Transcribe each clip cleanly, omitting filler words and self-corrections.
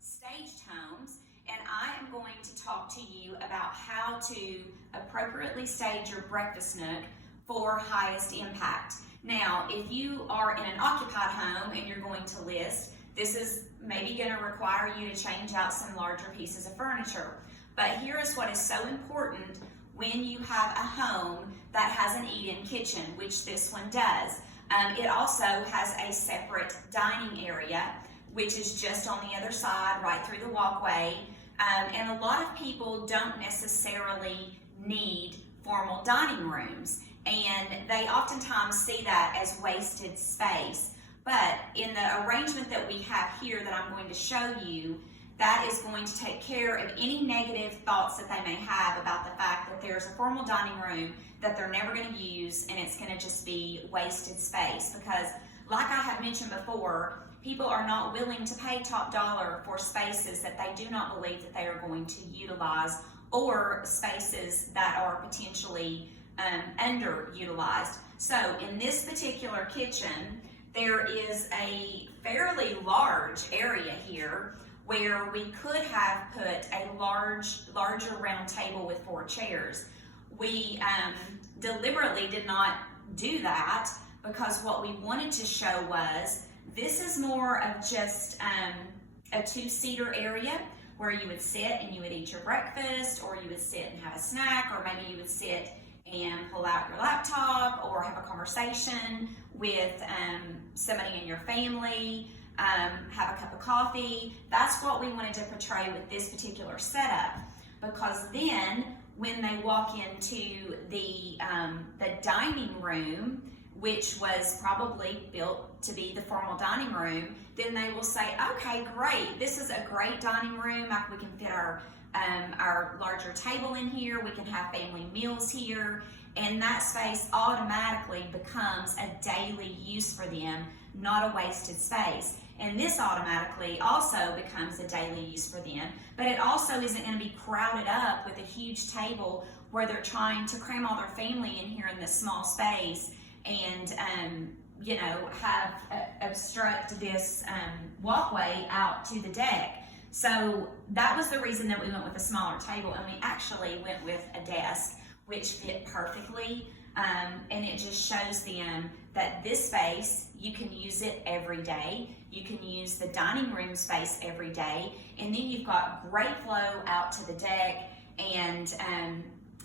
staged homes, and I am going to talk to you about how to appropriately stage your breakfast nook for highest impact. Now, if you are in an occupied home and you're going to list, this is maybe going to require you to change out some larger pieces of furniture. But here is what is so important when you have a home that has an eat-in kitchen, which this one does. It also has a separate dining area, which is just on the other side, right through the walkway. And a lot of people don't necessarily need formal dining rooms, and they oftentimes see that as wasted space. But in the arrangement that we have here that I'm going to show you, that is going to take care of any negative thoughts that they may have about the fact that there's a formal dining room that they're never going to use and it's going to just be wasted space. Because like I have mentioned before, people are not willing to pay top dollar for spaces that they do not believe that they are going to utilize, or spaces that are potentially underutilized. So in this particular kitchen, there is a fairly large area here where we could have put a larger round table with 4 chairs. We deliberately did not do that because what we wanted to show was this is more of just a 2-seater area where you would sit and you would eat your breakfast, or you would sit and have a snack, or maybe you would sit and pull out your laptop or have a conversation with somebody in your family, have a cup of coffee. That's what we wanted to portray with this particular setup, because then when they walk into the dining room, which was probably built to be the formal dining room, then they will say, okay, great, this is a great dining room. We can fit our larger table in here, we can have family meals here, and that space automatically becomes a daily use for them, not a wasted space. And this automatically also becomes a daily use for them, but it also isn't going to be crowded up with a huge table where they're trying to cram all their family in here in this small space and obstruct this walkway out to the deck. So that was the reason that we went with a smaller table, and we actually went with a desk which fit perfectly, and it just shows them that this space, you can use it every day. You can use the dining room space every day, and then you've got great flow out to the deck. And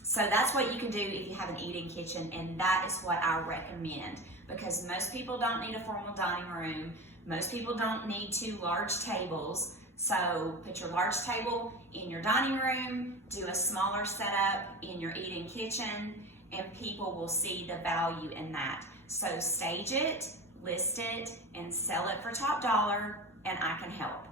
so that's what you can do if you have an eat-in kitchen, and that is what I recommend, because most people don't need a formal dining room. Most people don't need 2 large tables. So put your large table in your dining room, do a smaller setup in your eat-in kitchen, and people will see the value in that. So stage it, list it, and sell it for top dollar, and I can help.